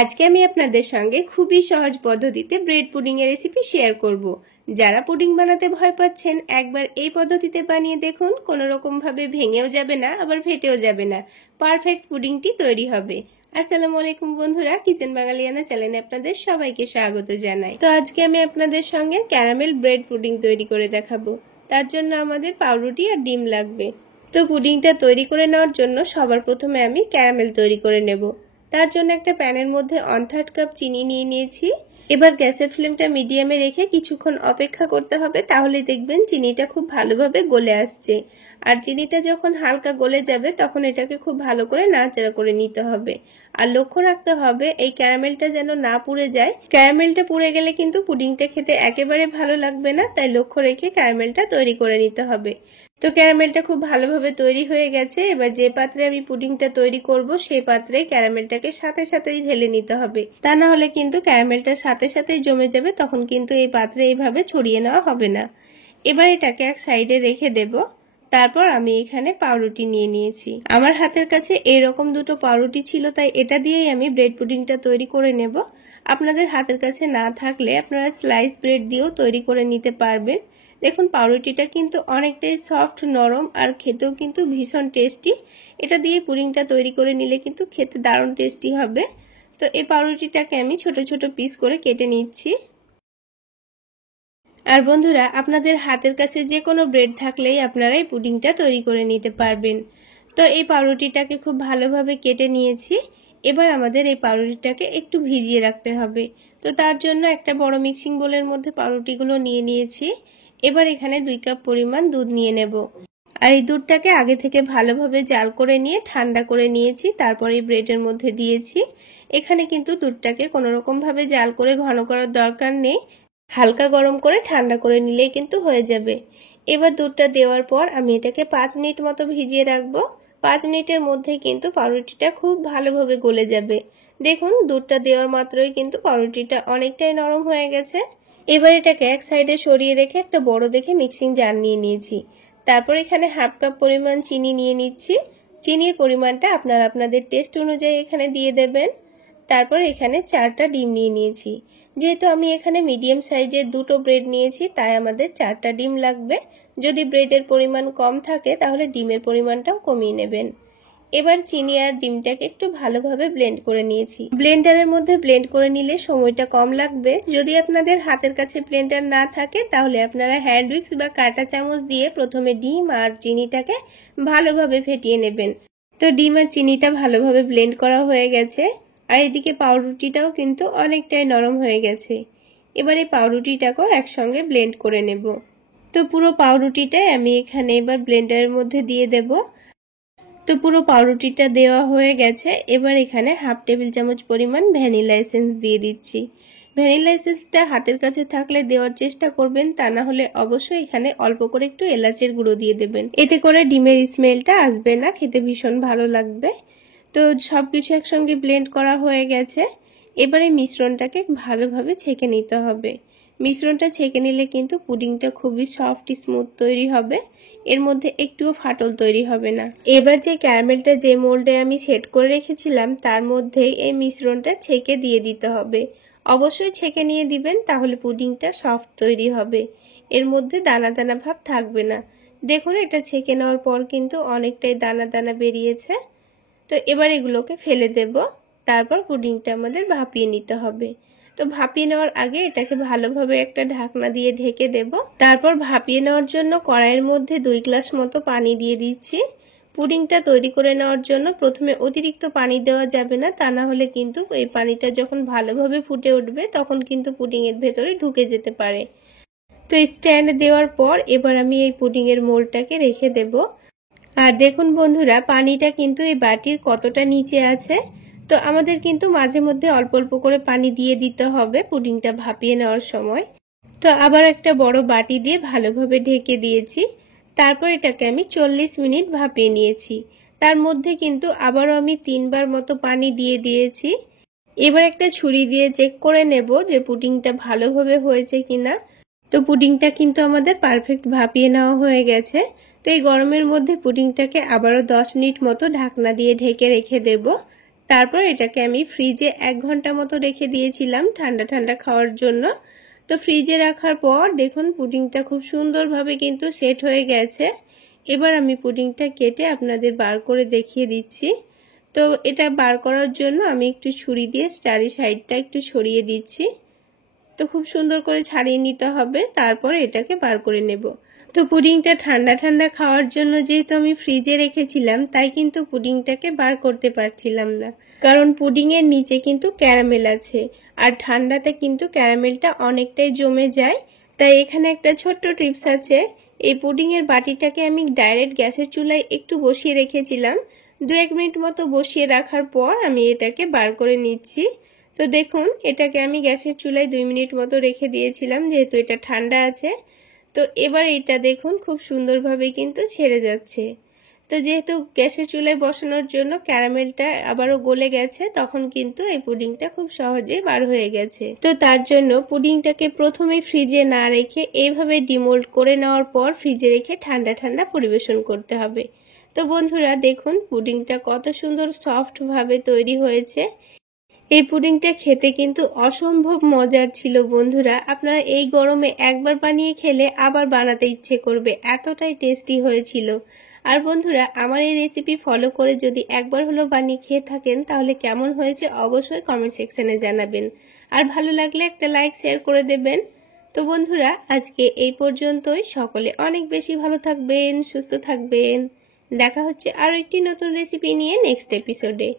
আজকে আমি আপনাদের সঙ্গে খুবই সহজ পদ্ধতিতে ব্রেড পুডিং এর রেসিপি শেয়ার করব। যারা পুডিং বানাতে ভয় পাচ্ছেন একবার এই পদ্ধতিতে বানিয়ে দেখুন, কোনো রকম ভাবে ভেঙেও যাবে না আবার ফেটেও যাবে না, পারফেক্ট পুডিংটি তৈরি হবে। আসসালামু আলাইকুম বন্ধুরা, কিচেন বাঙালিয়ানা চ্যানেলে আপনাদের সবাইকে স্বাগত জানাই। তো আজকে আমি আপনাদের সঙ্গে ক্যারামেল ব্রেড পুডিং তৈরি করে দেখাবো। তার জন্য আমাদের পাউরুটি আর ডিম লাগবে। তো পুডিংটা তৈরি করে নেওয়ার জন্য সবার প্রথমে আমি ক্যারামেল তৈরি করে নেব। তার জন্য একটা প্যানের মধ্যে 1/3 কাপ চিনি নিয়ে নিয়েছি। এবার গ্যাসের ফ্লেমটা মিডিয়ামে রেখে কিছুক্ষণ অপেক্ষা করতে হবে, তাহলে দেখবেন চিনিটা খুব ভালোভাবে গলে আসছে। আর চিনিটা যখন হালকা গলে যাবে তখন এটাকে খুব ভালো করে নাড়াচাড়া করে নিতে হবে। আর লক্ষ্য রাখতে হবে এই ক্যারামেলটা যেন না পুড়ে যায়। ক্যারামেলটা পুড়ে গেলে কিন্তু পুডিংটা খেতে একেবারে ভালো লাগবে না, তাই লক্ষ্য রেখে ক্যারামেলটা তৈরি করে নিতে হবে। তো ক্যারামেলটা খুব ভালোভাবে তৈরি হয়ে গেছে। এবার যে পাত্রে আমি পুডিংটা তৈরি করব সেই পাত্রে ক্যারামেলটাকে সাথে সাথেই ঢেলে নিতে হবে, তা না হলে কিন্তু ক্যারামেলটা সাথে সাথেই জমে যাবে, তখন কিন্তু এই পাত্রে এইভাবে ছড়িয়ে নেওয়া হবে না। এবার এটাকে এক সাইডে রেখে দেব। তারপর আমি এখানে পাউরুটি নিয়ে নিয়েছি। আমার হাতের কাছে এরকম দুটো পাউরুটি ছিল, তাই এটা দিয়েই আমি ব্রেড পুডিংটা তৈরি করে নেব। আপনাদের হাতের কাছে না থাকলে আপনারা স্লাইস ব্রেড দিয়েও তৈরি করে নিতে পারবেন। দেখুন পাউরুটিটা কিন্তু অনেকটাই সফট, নরম আর খেতেও কিন্তু ভীষণ টেস্টি। এটা দিয়ে পুডিংটা তৈরি করে নিলে কিন্তু খেতে দারুণ টেস্টি হবে। তো এই পাউরুটিটাকে আমি ছোট ছোট পিস করে কেটে নিচ্ছি। আর বন্ধুরা, আপনাদের হাতের কাছে যে কোনো ব্রেড থাকলেই আপনারা এই পুডিংটা তৈরি করে নিতে পারবেন। তো এই পাউরুটিটাকে খুব ভালোভাবে কেটে নিয়েছি। এবার আমাদের এই পাউরুটিটাকে একটু ভিজিয়ে রাখতে হবে। তো তার জন্য একটা বড় মিক্সিং বোলের মধ্যে পাউরুটিগুলো নিয়ে নিয়েছি। এবার এখানে 2 কাপ পরিমাণ দুধ নিয়ে নেব। আর এই দুধটাকে আগে থেকে ভালোভাবে জাল করে নিয়ে ঠান্ডা করে নিয়েছি, তারপরে এই ব্রেডের মধ্যে দিয়েছি। এখানে কিন্তু দুধটাকে কোনো রকম ভাবে জাল করে ঘন করার দরকার নেই, হালকা গরম করে ঠান্ডা করে নিলেই কিন্তু হয়ে যাবে। এবার দুধটা দেওয়ার পর আমি এটাকে 5 মিনিট মতো ভিজিয়ে রাখবো। 5 মিনিটের মধ্যেই কিন্তু পাউরুটিটা খুব ভালোভাবে গলে যাবে। দেখুন দুধটা দেওয়ার মাত্রই কিন্তু পাউরুটিটা অনেকটাই নরম হয়ে গেছে। এবার এটাকে এক সাইডে সরিয়ে রেখে একটা বড় দেখে মিক্সিং জার নিয়ে নিয়েছি। তারপর এখানে 1/2 কাপ পরিমাণ চিনি নিয়ে নিচ্ছি। চিনির পরিমাণটা আপনারা আপনাদের টেস্ট অনুযায়ী এখানে দিয়ে দেবেন। তারপর এখানে 4টা ডিম নিয়ে নিয়েছি। যেহেতু আমি এখানে মিডিয়াম সাইজের দুটো ব্রেড নিয়েছি, তাই আমাদের 4টা ডিম লাগবে। যদি ব্রেডের পরিমাণ কম থাকে তাহলে ডিমের পরিমাণটাও কমিয়ে নেবেন। এবার চিনি আর ডিমটাকে একটু ভালোভাবে ব্লেন্ড করে নিয়েছি। ব্লেন্ডারের মধ্যে ব্লেন্ড করে নিলে সময়টা কম লাগবে। যদি আপনাদের হাতের কাছে ব্লেন্ডার না থাকে তাহলে আপনারা হ্যান্ড উইক্স বা কাঁটা চামচ দিয়ে প্রথমে ডিম আর চিনিটাকে ভালোভাবে ফেটিয়ে নেবেন। তো ডিম আর চিনিটা ভালোভাবে ব্লেন্ড করা হয়ে গেছে। আর এদিকে পাউরুটিটাও কিন্তু অনেকটাই নরম হয়ে গেছে। এবার এই পাউরুটিটাকেও একসঙ্গে ব্লেন্ড করে নেব। তো পুরো পাউরুটিটাই আমি এখানে এবার ব্লেন্ডারের মধ্যে দিয়ে দেব। তো পুরো পাউরুটিটা দেওয়া হয়ে গেছে। এবার এখানে 1/2 টেবিল চামচ পরিমাণ ভ্যানিলা এসেন্স দিয়ে দিচ্ছি। ভ্যানিলা এসেন্সটা হাতের কাছে থাকলে দেওয়ার চেষ্টা করবেন, তা না হলে অবশ্যই এখানে অল্প করে একটু এলাচের গুঁড়ো দিয়ে দেবেন। এতে করে ডিমের স্মেলটা আসবে না, খেতে ভীষণ ভালো লাগবে। তো সবকিছু একসঙ্গে ব্লেন্ড করা হয়ে গেছে। এবারে মিশ্রণটাকে ভালোভাবে ছেঁকে নিতে হবে। মিশ্রণটা ছেঁকে নিলে কিন্তু পুডিংটা খুবই সফট স্মুথ তৈরি হবে, এর মধ্যে একটুও ফাটল তৈরি হবে না। এবার যে ক্যারামেলটা যে মোল্ডে আমি সেট করে রেখেছিলাম তার মধ্যেই এই মিশ্রণটা ছেঁকে দিয়ে দিতে হবে। অবশ্যই ছেঁকে নিয়ে দিবেন, তাহলে পুডিংটা সফট তৈরি হবে, এর মধ্যে দানা দানা ভাব থাকবে না। দেখুন এটা ছেঁকে নেওয়ার পর কিন্তু অনেকটাই দানা দানা বেরিয়েছে। তো এবার এগুলোকে ফেলে দেব। তারপর পুডিংটা আমাদের ভাপিয়ে নিতে হবে। তো ভাপিয়ে নেওয়ার আগে এটাকে ভালোভাবে একটা ঢাকনা দিয়ে ঢেকে দেব। তারপর ভাপিয়ে নেওয়ার জন্য কড়াইয়ের মধ্যে 2 গ্লাস মতো পানি দিয়ে দিচ্ছি। পুডিংটা তৈরি করে নেওয়ার জন্য প্রথমে অতিরিক্ত পানি দেওয়া যাবে না, তা না হলে কিন্তু এই পানিটা যখন ভালোভাবে ফুটে উঠবে তখন কিন্তু পুডিংয়ের ভেতরে ঢুকে যেতে পারে। তো স্ট্যান্ড দেওয়ার পর এবার আমি এই পুডিংয়ের মোল্ডটাকে রেখে দেব। আর দেখুন বন্ধুরা, পানিটা কিন্তু এই বাটির কতটা নিচে আছে। তো আমাদের কিন্তু মাঝে মধ্যে অল্প অল্প করে পানি দিয়ে দিতে হবে পুডিংটা ভাপিয়ে নেওয়ার সময়। তো আবার একটা বড় বাটি দিয়ে ভালোভাবে ঢেকে দিয়েছি। তারপর এটাকে আমি 40 মিনিট ভাপিয়ে নিয়েছি। তার মধ্যে কিন্তু আবারও আমি 3 বার মতো পানি দিয়ে দিয়েছি। এবার একটা ছুরি দিয়ে চেক করে নেব যে পুডিংটা ভালোভাবে হয়েছে কিনা। তো পুডিংটা কিন্তু আমাদের পারফেক্ট ভাপিয়ে নেওয়া হয়ে গেছে। তো এই গরমের মধ্যে পুডিংটাকে আবারও 10 মিনিট মতো ঢাকনা দিয়ে ঢেকে রেখে দেব। তারপর এটাকে আমি ফ্রিজে 1 ঘন্টা মতো রেখে দিয়েছিলাম ঠান্ডা ঠান্ডা খাওয়ার জন্য। তো ফ্রিজে রাখার পর দেখুন পুডিংটা খুব সুন্দরভাবে কিন্তু সেট হয়ে গেছে। এবার আমি পুডিংটা কেটে আপনাদের বার করে দেখিয়ে দিচ্ছি। তো এটা বার করার জন্য আমি একটু ছুরি দিয়ে চারি সাইডটা একটু ছড়িয়ে দিচ্ছি। তো খুব সুন্দর করে ছাড়িয়ে নিতে হবে, তারপর এটাকে বার করে নেব। তো পুডিংটা ঠান্ডা ঠান্ডা খাওয়ার জন্য যেহেতু আমি ফ্রিজে রেখেছিলাম, তাই কিন্তু পুডিংটাকে বার করতে পারছিলাম না, কারণ পুডিংয়ের নিচে কিন্তু ক্যারামেল আছে, আর ঠান্ডাতে কিন্তু ক্যারামেলটা অনেকটাই জমে যায়। তাই এখানে একটা ছোট্ট টিপস আছে। এই পুডিংয়ের বাটিটাকে আমি ডাইরেক্ট গ্যাসের চুলায় একটু বসিয়ে রেখেছিলাম। 2-1 মিনিট মতো বসিয়ে রাখার পর আমি এটাকে বার করে নিচ্ছি। তো দেখুন এটাকে আমি গ্যাসের চুলায় 2 মিনিট মতো রেখে দিয়েছিলাম, যেহেতু এটা ঠান্ডা আছে। তো এবার এটা দেখুন খুব সুন্দরভাবে কিন্তু ছেড়ে যাচ্ছে। তো যেহেতু গ্যাসের চুলায় বসানোর জন্য ক্যারামেলটা আবারও গলে গেছে, তখন কিন্তু এই পুডিংটা খুব সহজেই বার হয়ে গেছে। তো তার জন্য পুডিংটাকে প্রথমে ফ্রিজে না রেখে এইভাবে ডিমোল্ড করে নেওয়ার পর ফ্রিজে রেখে ঠান্ডা ঠান্ডা পরিবেশন করতে হবে। তো বন্ধুরা দেখুন পুডিংটা কত সুন্দর সফটভাবে তৈরি হয়েছে। এই পুডিংটা খেতে কিন্তু অসম্ভব মজার ছিল বন্ধুরা। আপনারা এই গরমে একবার বানিয়ে খেলে আবার বানাতে ইচ্ছে করবে, এতটাই টেস্টি হয়েছিল। আর বন্ধুরা আমার এই রেসিপি ফলো করে যদি একবার হলো বানিয়ে খেয়ে থাকেন, তাহলে কেমন হয়েছে অবশ্যই কমেন্ট সেকশনে জানাবেন। আর ভালো লাগলে একটা লাইক শেয়ার করে দেবেন। তো বন্ধুরা আজকে এই পর্যন্তই। সকলে অনেক বেশি ভালো থাকবেন, সুস্থ থাকবেন। দেখা হচ্ছে আরও একটি নতুন রেসিপি নিয়ে নেক্সট এপিসোডে।